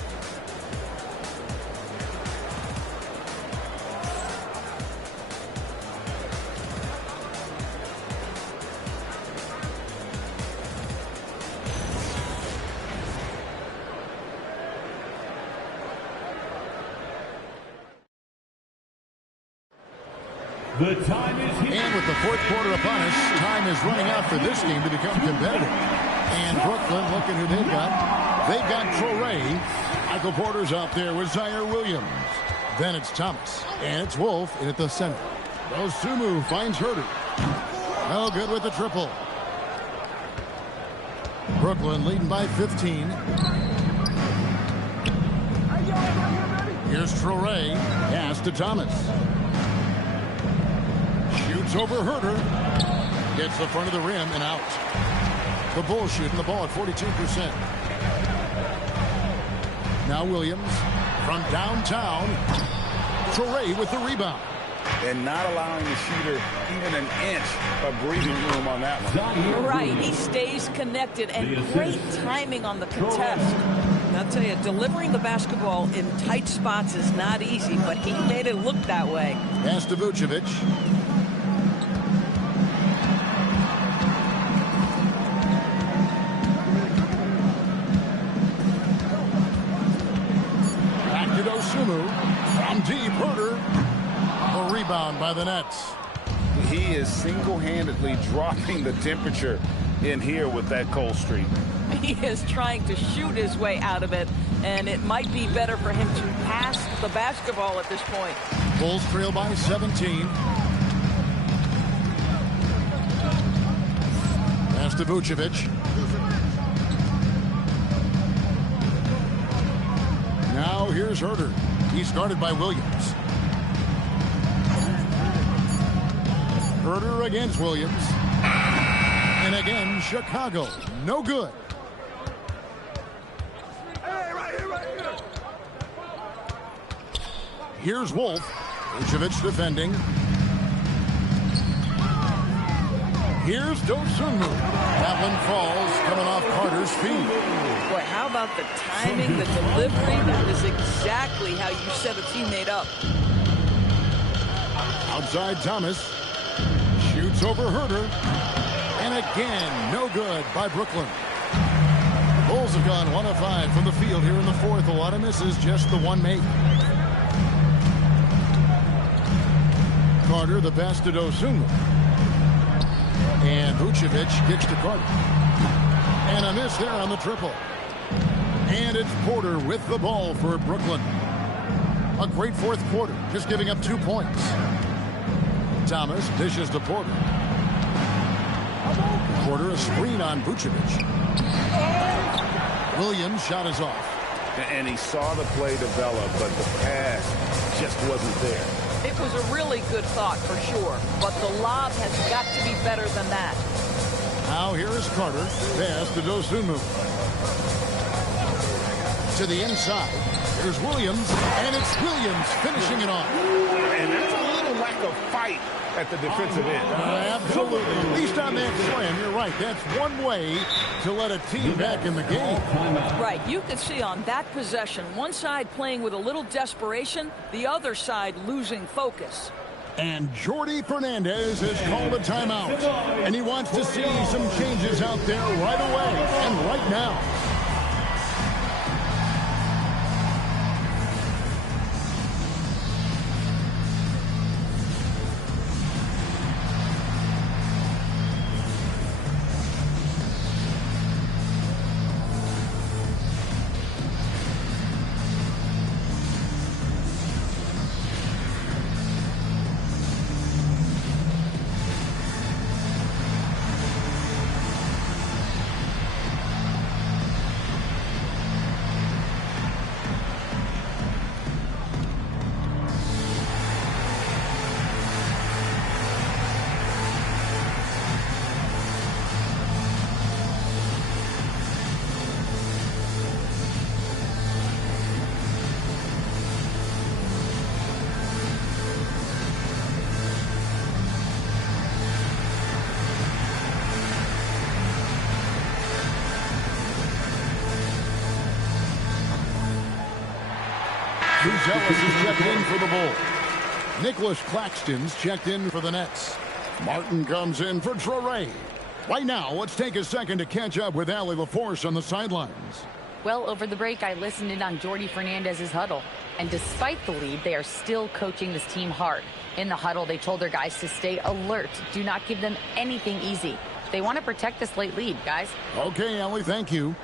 The time is here. And with the fourth quarter upon us, time is running out for this game to become competitive. And Brooklyn, looking who they've got. They've got Traore. Michael Porter's out there with Zaire Williams. Then it's Thomas. And it's Wolf in at the center. Dosunmu finds Herter. No good with the triple. Brooklyn leading by 15. Here's Traore. Pass to Thomas. Shoots over Herter. Gets the front of the rim and out. The Bulls shooting the ball at 42%. Now Williams from downtown. Traore with the rebound. And not allowing the shooter even an inch of breathing room on that one. Right, he stays connected, and great timing on the contest. I'll tell you, delivering the basketball in tight spots is not easy, but he made it look that way. Pass to Vucevic. Back to Dosunmu. From deep, Herter. A rebound by the Nets. He is single-handedly dropping the temperature in here with that cold streak. He is trying to shoot his way out of it, and it might be better for him to pass the basketball at this point. Bulls trail by 17. Pass to Vucevic. Now here's Herter. He's guarded by Williams. Herter against Williams. And again, Chicago. No good. Here's Wolf. Vucevic defending. Here's Dosunmu. That one falls, coming off Carter's feet. Boy, how about the timing, the delivery? That is exactly how you set a teammate up. Outside Thomas. Shoots over Herter. And again, no good by Brooklyn. Bulls have gone 1 of 5 from the field here in the fourth. A lot of misses, just the one make. Carter, the pass to Dosunmu. And Vucevic kicks to Carter. And a miss there on the triple. And it's Porter with the ball for Brooklyn. A great fourth quarter, just giving up 2 points. Thomas dishes to Porter. Porter a screen on Vucevic. Williams shot is off. And he saw the play develop, but the pass just wasn't there. It was a really good thought for sure, but the lob has got to be better than that. Now here is Carter. Pass to Dosunmu. To the inside. Here's Williams, and it's Williams finishing it off. And that's a little lack of fight at the defensive end. Absolutely. At least on that slam, you're right. That's one way to let a team back in the game. Right. You can see on that possession, one side playing with a little desperation, the other side losing focus. And Jordi Fernandez has called a timeout. And he wants to see some changes out there right away and right now. Ellis is checked in for the Bulls. Nicholas Claxton's checked in for the Nets. Martin comes in for Traore. Right now, let's take a second to catch up with Allie LaForce on the sidelines. Well, over the break, I listened in on Jordi Fernandez's huddle. And despite the lead, they are still coaching this team hard. In the huddle, they told their guys to stay alert. Do not give them anything easy. They want to protect this late lead, guys. Okay, Allie, thank you.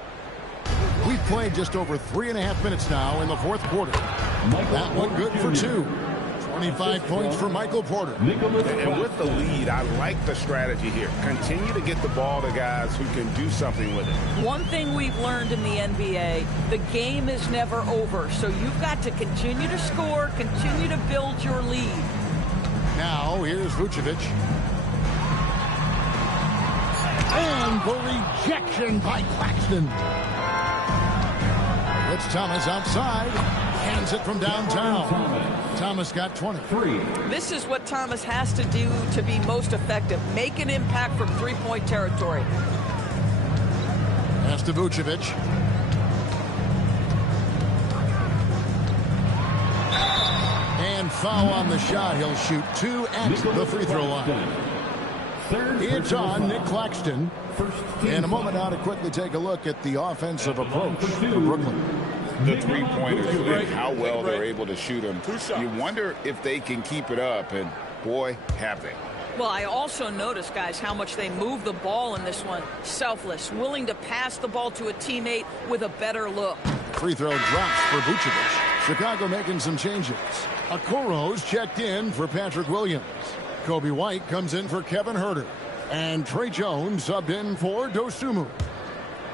We've played just over 3.5 minutes now in the fourth quarter. That one good for 2. 25 points for Michael Porter. And with the lead, I like the strategy here. Continue to get the ball to guys who can do something with it. One thing we've learned in the NBA, the game is never over. So you've got to continue to score, continue to build your lead. Now, here's Vucevic. And the rejection by Claxton. It's Thomas outside. Hands it from downtown. Thomas got 23. This is what Thomas has to do to be most effective. Make an impact from three-point territory. Pass to Vucevic. And foul on the shot. He'll shoot 2 at the free throw line. It's on Nick Claxton. In a moment now to quickly take a look at the offensive approach for Brooklyn. The three-pointers and how well they're able to shoot them. You wonder if they can keep it up, and boy, have they. Well, I also noticed, guys, how much they move the ball in this one. Selfless, willing to pass the ball to a teammate with a better look. Free throw drops for Vucevic. Chicago making some changes. Okoro's checked in for Patrick Williams. Kobe White comes in for Kevin Huerter. And Trey Jones subbed in for Dosunmu.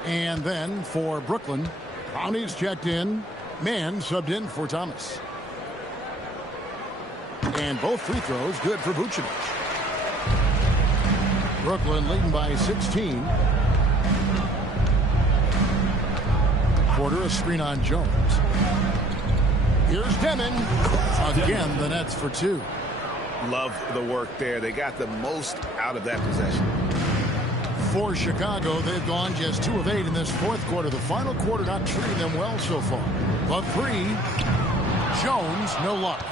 And then for Brooklyn, Brownie's checked in. Mann subbed in for Thomas. And both free throws good for Vucevic. Brooklyn leading by 16. Porter a screen on Jones. Here's Demon. Again, the Nets for two. Love the work there. They got the most out of that possession. For Chicago, they've gone just 2 of 8 in this fourth quarter. The final quarter not treating them well so far. But 3, Jones, no luck.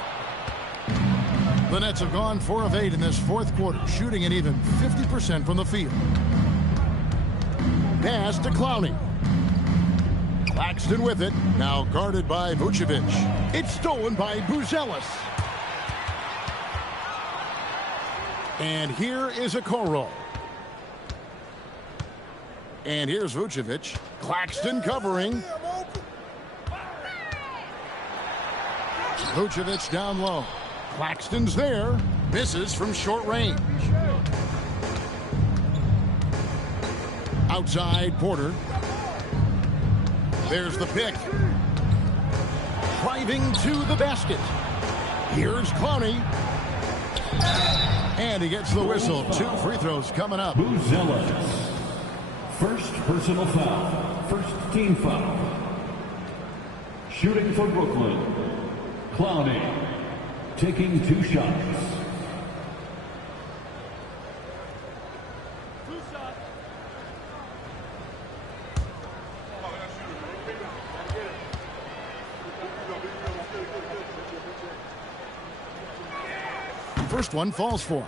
The Nets have gone 4 of 8 in this fourth quarter, shooting at even 50% from the field. Pass to Clowney. Claxton with it, now guarded by Vucevic. It's stolen by Buzelis. And here is Okoro. And here's Vucevic. Claxton covering. Vucevic down low. Claxton's there. Misses from short range. Outside Porter. There's the pick. Driving to the basket. Here's Clowney. And he gets the whistle. 2 free throws coming up. Buzelis. First personal foul. First team foul. Shooting for Brooklyn. Clowney. Taking 2 shots. First one falls for him.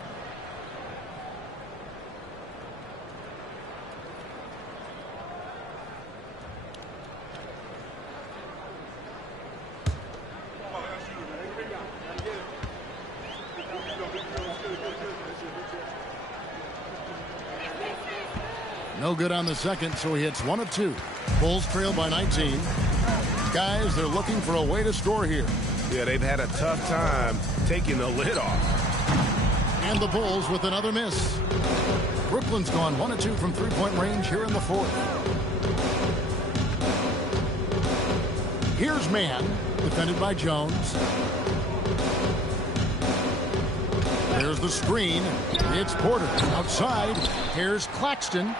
No good on the second, so he hits 1 of 2. Bulls trail by 19. Guys, they're looking for a way to score here. Yeah, they've had a tough time taking the lid off. And the Bulls with another miss. Brooklyn's gone 1 of 2 from three-point range here in the fourth. Here's Mann, defended by Jones. There's the screen. It's Porter. Outside, here's Claxton.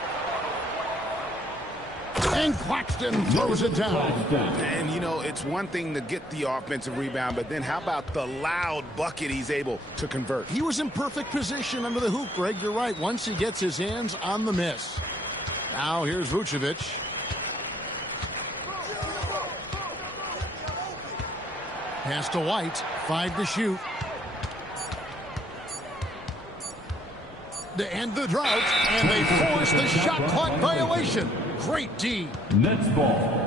And Claxton throws it down. And, you know, it's one thing to get the offensive rebound, but then how about the loud bucket he's able to convert? He was in perfect position under the hoop, Greg. You're right. Once he gets his hands on the miss. Now here's Vucevic. Pass to White. 5 to shoot. To end the drought, and they force the shot clock violation. Great D. Nets ball.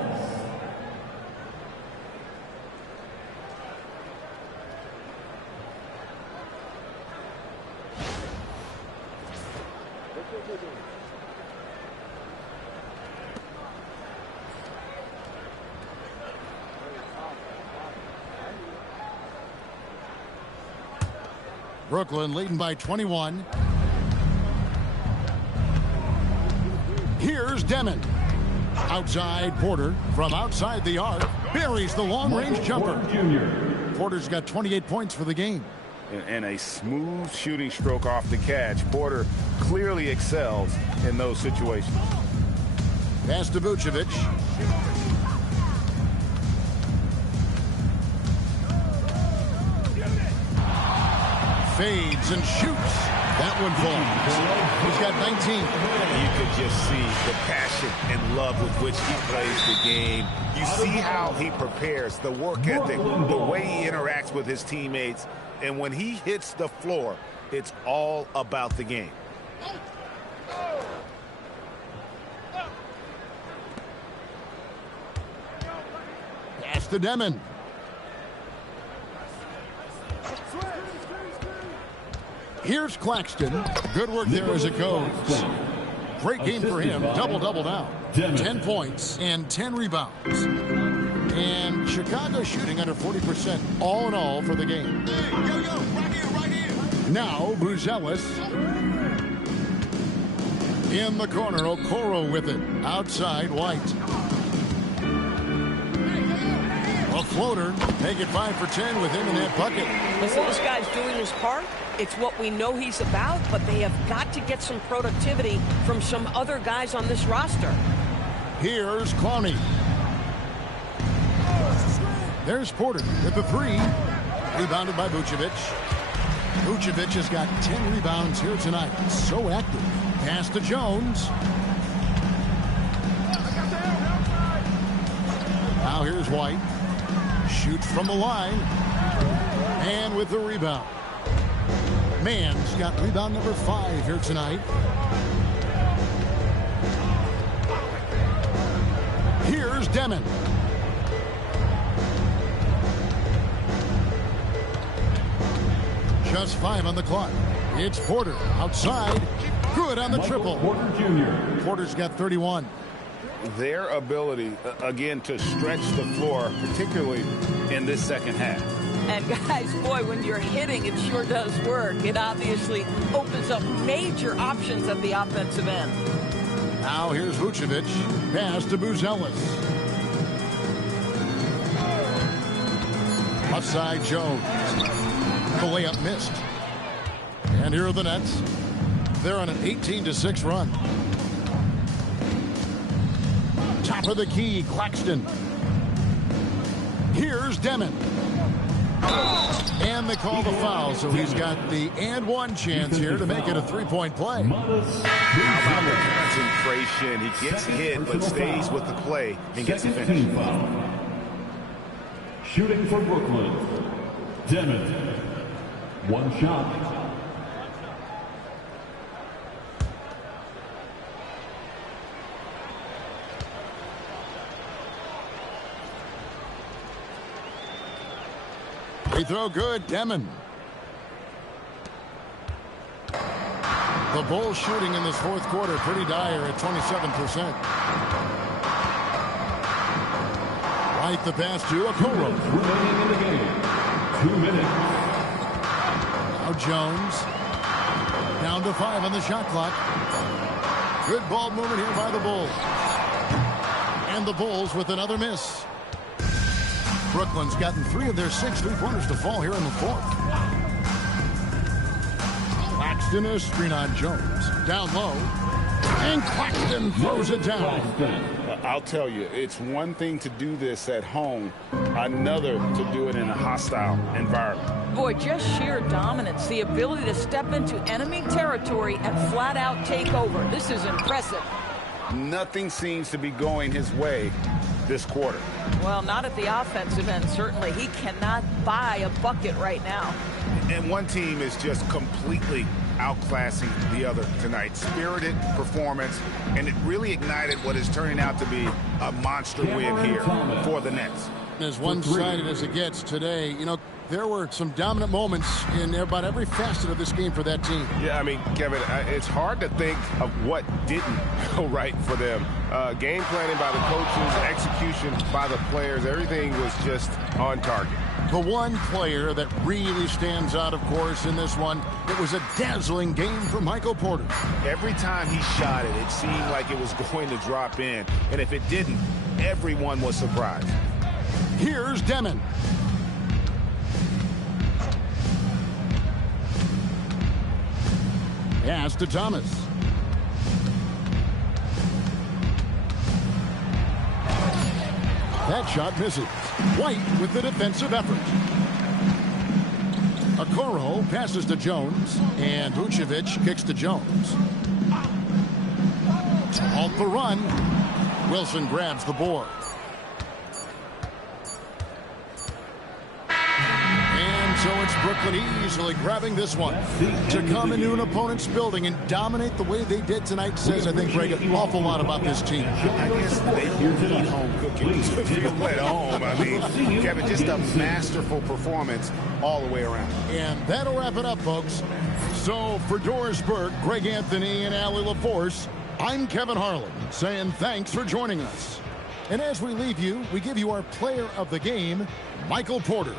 Brooklyn leading by 21. Here's Demon. Outside Porter from outside the arc. Buries the long-range jumper. Porter's got 28 points for the game. And a smooth shooting stroke off the catch. Porter clearly excels in those situations. Pass to Vucevic. Fades and shoots. That one falls. He's got 19. You could just see the passion and love with which he plays the game. You see how he prepares, the work ethic, the way he interacts with his teammates. And when he hits the floor, it's all about the game. Pass to Demon. Here's Claxton. Good work there as it goes. Great game for him. Double-double now. 10 points and 10 rebounds. And Chicago shooting under 40% all in all for the game. Hey, yo, right here. Now, Buzelis. In the corner, Okoro with it. Outside, White. A floater. Make it 5 for 10 with him in that bucket. Listen, this guy's doing his part. It's what we know he's about, but they have got to get some productivity from some other guys on this roster. Here's Clowney. There's Porter with the 3. Rebounded by Vucevic. Vucevic has got 10 rebounds here tonight. So active. Pass to Jones. Now here's White. Shoots from the line. And with the rebound. Mann's got rebound number 5 here tonight. Here's Demon. Just 5 on the clock. It's Porter outside. Good on the triple. Porter Jr. Porter's got 31. Their ability, again, to stretch the floor, particularly in this second half. And guys, boy, when you're hitting, it sure does work. It obviously opens up major options at the offensive end. Now here's Vucevic. Pass to Buzelis. Outside Jones. The layup missed. And here are the Nets. They're on an 18-6 run. Top of the key, Claxton. Here's Demon. And they call the foul, so he's got the and one chance here to make it a 3-point play. How about the concentration? He gets hit, but stays with the play and gets the finish. Shooting for Brooklyn. Demon. One shot. Free throw good, Demon. The Bulls shooting in this fourth quarter pretty dire at 27%. Right the pass to Okoro. Remaining in the game. 2 minutes. Now Jones. Down to 5 on the shot clock. Good ball movement here by the Bulls. And the Bulls with another miss. Brooklyn's gotten 3 of their 6 3-pointers to fall here in the fourth. Claxton is screen on Jones. Down low. And Claxton throws it down. I'll tell you, it's one thing to do this at home, another to do it in a hostile environment. Boy, just sheer dominance, the ability to step into enemy territory and flat out take over. This is impressive. Nothing seems to be going his way this quarter. Well, not at the offensive end, certainly. He cannot buy a bucket right now. And one team is just completely outclassing the other tonight. Spirited performance, and it really ignited what is turning out to be a monster win here for the Nets. As one-sided as it gets today, you know, there were some dominant moments in about every facet of this game for that team. Yeah, I mean, Kevin, it's hard to think of what didn't go right for them. Game planning by the coaches, execution by the players, everything was just on target. The one player that really stands out, of course, in this one, it was a dazzling game from Michael Porter. Every time he shot it, it seemed like it was going to drop in. And if it didn't, everyone was surprised. Here's Demon. Pass to Thomas. That shot misses. White with the defensive effort. Okoro passes to Jones, and Vucevic kicks to Jones. Off the run. Wilson grabs the board. And so it's It's Brooklyn easily grabbing this one. To come into an opponent's building and dominate the way they did tonight says, I think, Greg, an awful lot about this team. I guess they need home cooking to feel at home. I mean, Kevin, just a masterful performance all the way around. And that'll wrap it up, folks. So for Doris Burke, Greg Anthony, and Allie LaForce, I'm Kevin Harlan saying thanks for joining us. And as we leave you, we give you our player of the game, Michael Porter.